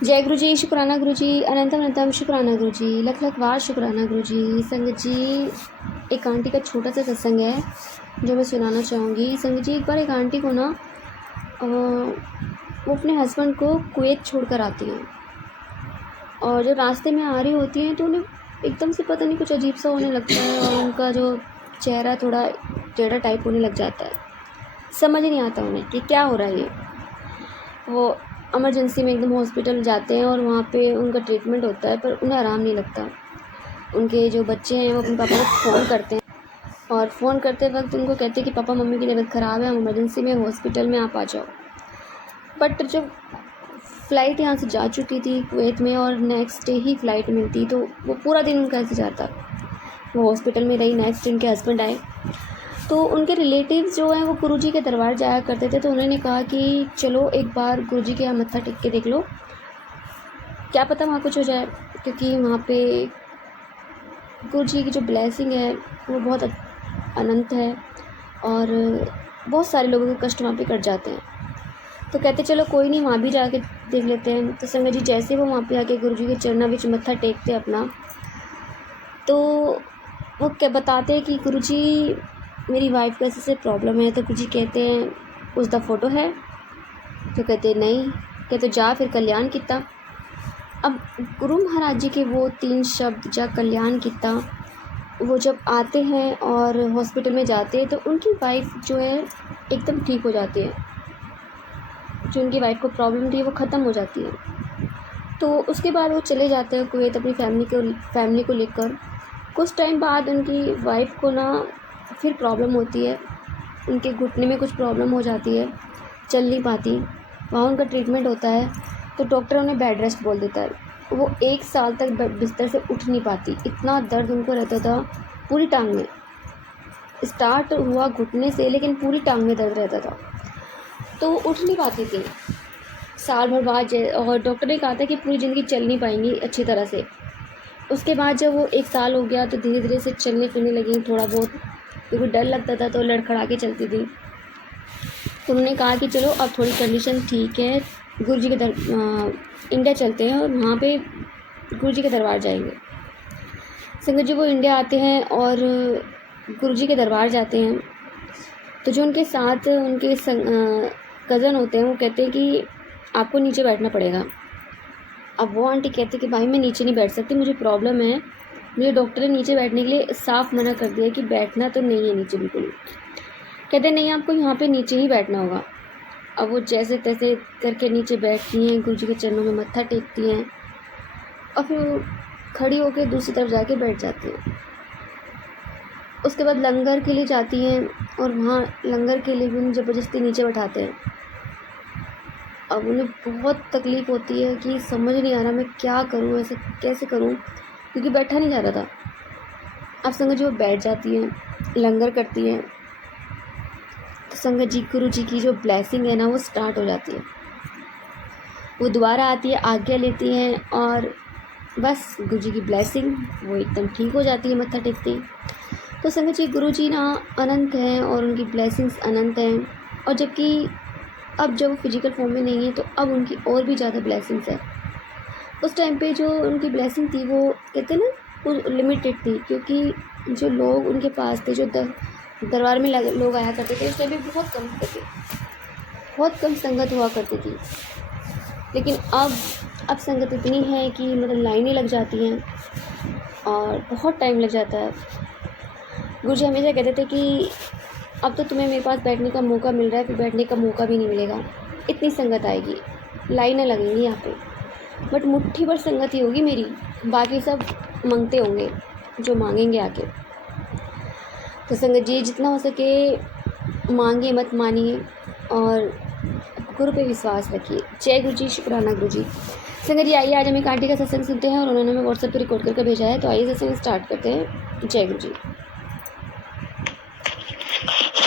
जय गुरु जी, शुक्राना गुरु जी, अनंतम अनंतम शुक्राना गुरु जी, लख लख वार शुक्राना गुरु जी। संगत जी, एक आंटी का छोटा सा सत्संग है जो मैं सुनाना चाहूँगी। संगत जी, एक बार एक आंटी को ना वो अपने हस्बैंड को कुवैत छोड़कर आती हैं और जब रास्ते में आ रही होती हैं तो उन्हें एकदम से पता नहीं कुछ अजीब सा होने लगता है और उनका जो चेहरा थोड़ा टेढ़ा टाइप होने लग जाता है। समझ नहीं आता उन्हें कि क्या हो रहा है। ये वो इमरजेंसी में एकदम हॉस्पिटल जाते हैं और वहाँ पे उनका ट्रीटमेंट होता है, पर उन्हें आराम नहीं लगता। उनके जो बच्चे हैं वो अपने पापा को फ़ोन करते हैं और फ़ोन करते वक्त उनको कहते हैं कि पापा मम्मी की तबीयत ख़राब है, हम इमरजेंसी में हॉस्पिटल में आप आ जाओ। बट जब फ़्लाइट यहाँ से जा चुकी थी कुवैत में और नेक्स्ट डे ही फ़्लाइट मिलती, तो वो पूरा दिन उनका ऐसे जाता। वो हॉस्पिटल में रही, नेक्स्ट डे उनके हस्बैंड आए तो उनके रिलेटिव्स जो हैं वो गुरुजी के दरबार जाया करते थे। तो उन्होंने कहा कि चलो एक बार गुरुजी के यहाँ मत्था टेक के देख लो, क्या पता वहाँ कुछ हो जाए, क्योंकि वहाँ पे गुरुजी की जो ब्लेसिंग है वो बहुत अनंत है और बहुत सारे लोगों के कष्ट वहाँ पे कट जाते हैं। तो कहते चलो कोई नहीं, वहाँ भी जाके देख लेते हैं। तो संगत जी, जैसे वो वहाँ पे आके गुरुजी के चरणों में मत्था टेकते अपना, तो वो क्या बताते हैं कि गुरुजी मेरी वाइफ को ऐसे प्रॉब्लम है। तो गुरुजी कहते हैं उसका फ़ोटो है? तो कहते नहीं। कहते जा फिर कल्याण किता। अब गुरु महाराज जी के वो 3 शब्द, जा कल्याण किता, वो जब आते हैं और हॉस्पिटल में जाते हैं तो उनकी वाइफ जो है एकदम ठीक हो जाती है। जो उनकी वाइफ को प्रॉब्लम थी वो ख़त्म हो जाती है। तो उसके बाद वो चले जाते हैं कुवैत अपनी फैमिली को लेकर। कुछ टाइम बाद उनकी वाइफ को ना फिर प्रॉब्लम होती है, उनके घुटने में कुछ प्रॉब्लम हो जाती है, चल नहीं पाती। वहाँ उनका ट्रीटमेंट होता है तो डॉक्टर उन्हें बेड रेस्ट बोल देता है। वो 1 साल तक बिस्तर से उठ नहीं पाती, इतना दर्द उनको रहता था पूरी टांग में। स्टार्ट हुआ घुटने से लेकिन पूरी टांग में दर्द रहता था, तो उठ नहीं पाती थी साल भर बाद। और डॉक्टर ने कहा था कि पूरी ज़िंदगी चल नहीं पाएंगी अच्छी तरह से। उसके बाद जब वो 1 साल हो गया तो धीरे धीरे से चलने फिरने लगी थोड़ा बहुत, क्योंकि डर लगता था तो लड़खड़ा के चलती थी। तो उन्होंने कहा कि चलो अब थोड़ी कंडीशन ठीक है, गुरुजी के इंडिया चलते हैं और वहाँ पे गुरुजी के दरबार जाएंगे। संगत जी, वो इंडिया आते हैं और गुरुजी के दरबार जाते हैं। तो जो उनके साथ उनके कज़न होते हैं वो कहते हैं कि आपको नीचे बैठना पड़ेगा। अब वो आंटी कहती कि भाई मैं नीचे नहीं बैठ सकती, मुझे प्रॉब्लम है, मुझे डॉक्टर ने नीचे बैठने के लिए साफ मना कर दिया कि बैठना तो नहीं है नीचे बिल्कुल। कहते नहीं, आपको यहाँ पे नीचे ही बैठना होगा। अब वो जैसे तैसे करके नीचे बैठती हैं, गुरुजी के चरणों में मत्था टेकती हैं और फिर खड़ी होकर दूसरी तरफ जाके बैठ जाती हैं। उसके बाद लंगर के लिए जाती हैं और वहाँ लंगर के लिए भी उन्हें ज़बरदस्ती नीचे बैठाते हैं। अब उन्हें बहुत तकलीफ़ होती है कि समझ नहीं आ रहा मैं क्या करूँ, ऐसे कैसे करूँ, क्योंकि बैठा नहीं जा रहा था। अब संगत जी वो बैठ जाती हैं, लंगर करती हैं। तो संगत जी, गुरु जी की जो ब्लेसिंग है ना वो स्टार्ट हो जाती है। वो दोबारा आती है, आज्ञा लेती हैं और बस गुरु जी की ब्लेसिंग, वो एकदम ठीक हो जाती है मत्था टेकती। तो संगत जी, गुरु जी ना अनंत हैं और उनकी ब्लेसिंग्स अनंत हैं। और जबकि अब जब वो फिजिकल फॉर्म में नहीं है तो अब उनकी और भी ज़्यादा ब्लेसिंग्स है। उस टाइम पे जो उनकी ब्लेसिंग थी वो कहते हैं ना वो लिमिटेड थी, क्योंकि जो लोग उनके पास थे, जो दरबार में लोग आया करते थे, उस टाइम पे बहुत कम होते थे, बहुत कम संगत हुआ करती थी। लेकिन अब संगत इतनी है कि मतलब लाइनें लग जाती हैं और बहुत टाइम लग जाता है। गुरुजी हमेशा कहते थे कि अब तो तुम्हें मेरे पास बैठने का मौका मिल रहा है, फिर बैठने का मौका भी नहीं मिलेगा, इतनी संगत आएगी, लाइनें लगेंगी यहाँ पे, बट मुट्ठी भर संगत ही होगी मेरी, बाकी सब मांगते होंगे जो मांगेंगे आके। तो संगत जी, जितना हो सके मांगे मत मानिए और गुरु पे विश्वास रखिए। जय गुरु जी, शुक्राना गुरु जी। संगत जी, आइए आज हम एक आंटी का सत्संग सुनते हैं और उन्होंने हमें व्हाट्सएप पे रिकॉर्ड करके भेजा है। तो आइए सत्संग स्टार्ट करते हैं। जय गुरु जी।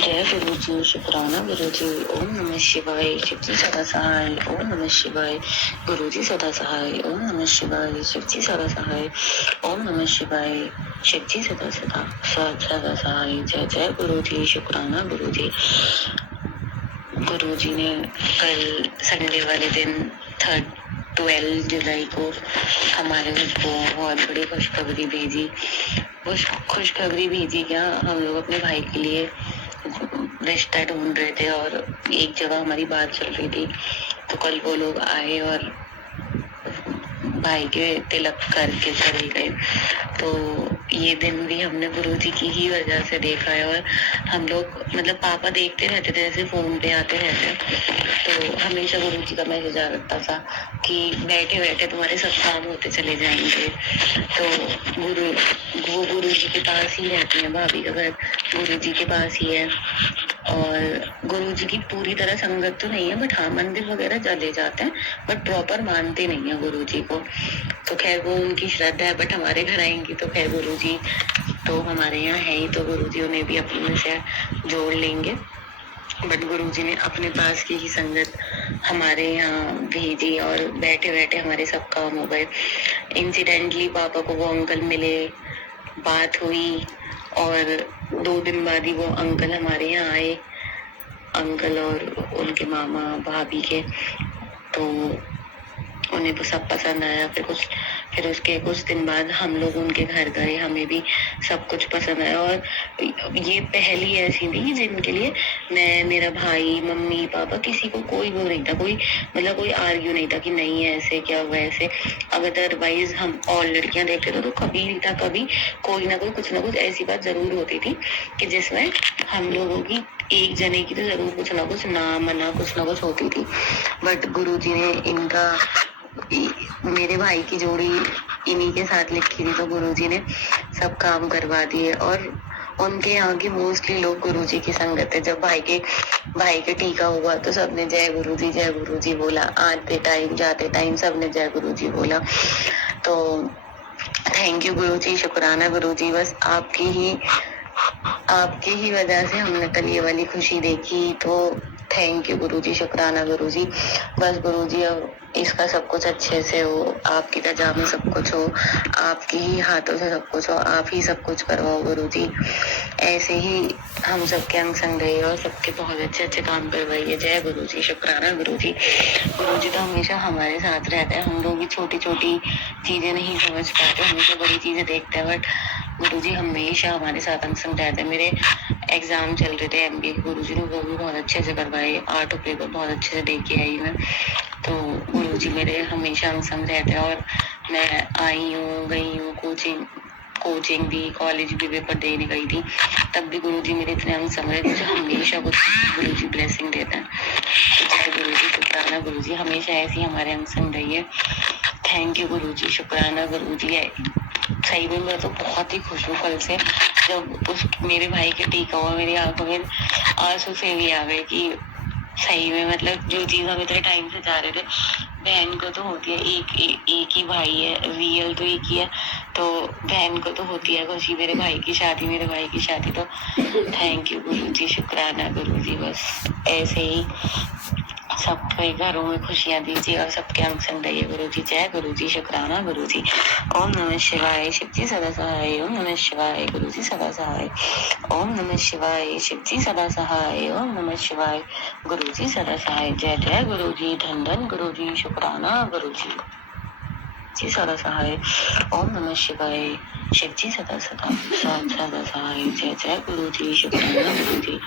जय गुरु जी, शुक्राना गुरु जी। ओम नमः शिवाय, शिव जी सदा सहाय। ओम नमः शिवाय, गुरु जी सदा सहाय। ओम नमः शिवाय, शिव जी सदा सहाय। ओम नमः शिवाय, शिव जी सदा सहाय। जय जय गुरु जी, शुक्राना गुरु जी। गुरु जी ने कल संडे वाले दिन 12 जुलाई को हमारे घर को बहुत बड़ी खुशखबरी भेजी। वो खुशखबरी भेजी क्या, हम लोग अपने भाई के लिए रिश्ता ढूंढ रहे थे और एक जगह हमारी बात चल रही थी, तो कल वो लोग आए और भाई के तिलक करके चले गए। तो ये दिन भी हमने गुरुजी की ही वजह से देखा है। और हम लोग मतलब पापा देखते रहते थे, जैसे फोन पे आते रहते, तो हमेशा गुरुजी का मैसेज आ रहता था कि बैठे बैठे तुम्हारे सब काम होते चले जाएंगे। तो वो गुरुजी के पास ही रहती है, भाभी का घर गुरुजी के पास ही है। और गुरुजी की पूरी तरह संगत तो नहीं है, बट हाँ मंदिर वगैरह चले जाते हैं, बट प्रॉपर मानते नहीं है गुरुजी को। तो खैर वो उनकी श्रद्धा है, बट हमारे घर आएंगी तो खैर गुरुजी तो हमारे यहाँ है ही, तो गुरुजी उन्हें भी अपने से जोड़ लेंगे। बट गुरुजी ने अपने पास की ही संगत हमारे यहाँ भेजी और बैठे बैठे हमारे सब काम हो गए। इंसिडेंटली पापा को वो अंकल मिले, बात हुई और 2 दिन बाद ही वो अंकल हमारे यहाँ आए, अंकल और उनके मामा भाभी के। तो उन्हें तो सब पसंद आया। फिर उसके कुछ दिन बाद हम लोग उनके घर गए, हमें भी सब कुछ पसंद आया। और ये पहली ऐसी थी जिनके लिए मैं, मेरा भाई, मम्मी, पापा, किसी को कोई वो नहीं था, कोई मतलब कोई आर्ग्यू नहीं था कि नहीं ऐसे क्या वैसे। अदरवाइज हम और लड़कियां देखते थे तो कभी नहीं था, कभी कोई ना कोई कुछ ना कुछ ऐसी बात जरूर होती थी कि जिसमें हम लोगों की एक जने की तो जरूर कुछ ना कुछ ना मना कुछ ना कुछ होती थी। बट गुरुजी ने इनका मेरे भाई की जोड़ी इन्हीं के साथ लिखी थी, तो गुरुजी ने सब काम करवा दिए। और उनके यहाँ की मोस्टली लोग गुरुजी की संगत है। जब भाई के टीका हुआ तो सबने जय गुरुजी बोला, आते टाइम जाते टाइम सबने जय गुरुजी बोला। तो थैंक यू गुरुजी, शुक्राना गुरुजी, बस आपकी ही वजह से हमने कल ये वाली खुशी देखी। तो थैंक यू गुरुजी, शुक्राना गुरुजी। बस गुरुजी अब इसका सब कुछ अच्छे से हो, आपकी रजा में सब कुछ हो, आपकी ही हाथों से सब कुछ हो, आप ही सब कुछ करवाओ गुरुजी। ऐसे ही हम सबके अंग संग रहिए और सबके बहुत अच्छे अच्छे काम करवाइए। जय गुरुजी, शुक्राना गुरुजी। गुरुजी तो हमेशा हमारे साथ रहते हैं। हम लोग भी छोटी छोटी चीजें नहीं समझ पाते, हमेशा बड़ी चीजें देखते हैं, बट गुरुजी हमेशा हमारे साथ अंग संग रहते हैं। मेरे एग्जाम चल रहे थे MBA के, गुरुजी ने वो भी बहुत अच्छे से करवाए, 8 पेपर बहुत अच्छे से दे के आई मैं। तो गुरुजी मेरे हमेशा अंग संग रहते हैं। और मैं आई हूँ, गई हूँ, कोचिंग भी, कॉलेज भी पेपर देने गई थी, तब भी गुरुजी मेरे इतने अंग संग रहे, मुझे हमेशा कुछ गुरुजी ब्लेसिंग देते हैं। तो जय गुरुजी, शुक्राना गुरुजी, हमेशा ऐसी हमारे अंग संग रहिए। थैंक यू गुरुजी, शुक्राना गुरुजी। सही में मैं तो बहुत ही खुश हूँ कल से, जब उस मेरे भाई के टीका हुआ, मेरी आंखों में आंसू से भी आ गए कि सही में मतलब जो चीज हम इतने टाइम से चाह रहे थे। बहन को तो होती है, एक ही भाई है, रियल तो एक ही है, तो बहन को तो होती है खुशी, मेरे भाई की शादी। तो थैंक यू गुरुजी, शुक्राना गुरुजी, बस ऐसे ही सबके घरों में खुशियां दीजिए और सबके अंग संग रहिए गुरुजी। जय गुरुजी, शुक्राना गुरुजी। ओम नमः शिवाय, शिवजी सदा सहाय। ओम नमः शिवाय, गुरुजी सदा सहाय। ओम नमः शिवाय, शिवजी सदा सहाय। ओम नमः शिवाय, गुरुजी सदा सहाय। जय जय गुरुजी, धन धन गुरुजी, शुक्राना गुरुजी जी सदा सहाय। ओम नमः शिवाय, शिवजी सदा सहाय। जय जय गुरुजी, शुक्राना गुरुजी।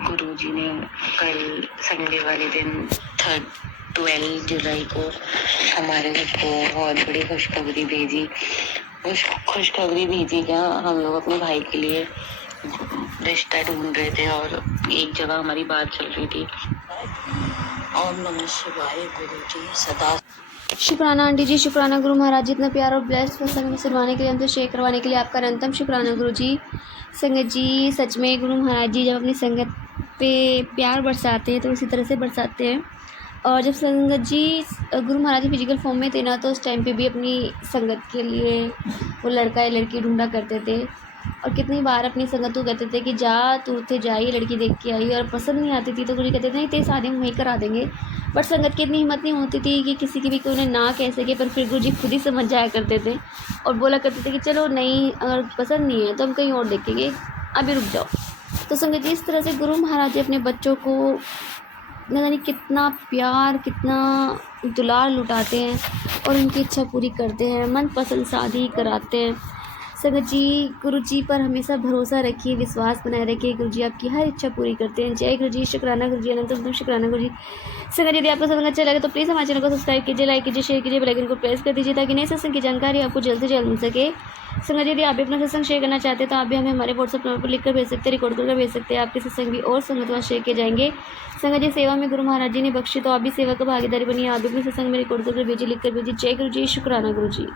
गुरुजी ने कल संडे वाले दिन 12 जुलाई को हमारे घर को बहुत बड़ी खुशखबरी भेजी। उस खुशखबरी भेजी क्या, हम लोग अपने भाई के लिए रिश्ता ढूंढ रहे थे और एक जगह हमारी बात चल रही थी। ओम नमः शिवाय, गुरुजी सदा। शुक्राना आंटी जी, शुक्राना गुरु महाराज जी, इतना प्यार और ब्लेस्ड प्रसंग में सुनवाने के लिए, हमसे शेयर करवाने के लिए आपका अनंतम शुक्राना गुरु जी। संगत जी, सच में गुरु महाराज जी जब अपनी संगत पे प्यार बरसाते हैं तो उसी तरह से बरसाते हैं। और जब संगत जी गुरु महाराज जी फिजिकल फॉर्म में थे ना, तो उस टाइम पे भी अपनी संगत के लिए वो लड़का या लड़की ढूंढा करते थे। और कितनी बार अपनी संगत को कहते थे कि जा तू उत्थे जा, ये लड़की देख के आई, और पसंद नहीं आती थी तो गुरु कहते थे नहीं तेरी शादी हम वहीं करा देंगे। बट संगत की इतनी हिम्मत नहीं होती थी कि किसी की भी कोई उन्हें ना कह सके, पर फिर गुरु जी खुद ही समझ जाया करते थे और बोला करते थे कि चलो नहीं, अगर पसंद नहीं है तो हम कहीं और देखेंगे, अभी रुक जाओ। तो संगत जी इस तरह से गुरु महाराज जी अपने बच्चों को न जाने कितना प्यार, कितना दुलार लुटाते हैं और उनकी इच्छा पूरी करते हैं, मनपसंद शादी कराते हैं। संगत जी, गुरु जी पर हमेशा भरोसा रखिए, विश्वास बनाए रखिए। गुरु जी आपकी हर इच्छा पूरी करते हैं। जय गुरु जी, शुक्राना गुरु जी, अनंत शुक्राना गुरु जी। संगत जी, यदि आपको सत्संग अच्छा लगे तो प्लीज़ हमारे चैनल को सब्सक्राइब कीजिए, लाइक कीजिए, शेयर कीजिए, बेल आइकन को प्रेस कर दीजिए ताकि नए सत्संग की जानकारी आपको जल्द से जल्द मिल सके। संगत जी, यदि आप भी अपना सत्संग शेयर करना चाहते हैं तो आप भी हमें हमारे व्हाट्सएप नंबर पर लिखकर भेज सकते हैं, रिकॉर्ड करके भेज सकते हैं। आपके सत्संग भी और संगत वहाँ शेयर किए जाएंगे। संगत जी, सेवा में गुरु महाराज जी ने बख्शी तो आप भी सेवा का भागीदारी बनिए, आप भी अपने सत्संग में रिकॉर्ड करके भेजिए, लिख कर भेजिए। जय गुरु जी, शुक्राना गुरु जी।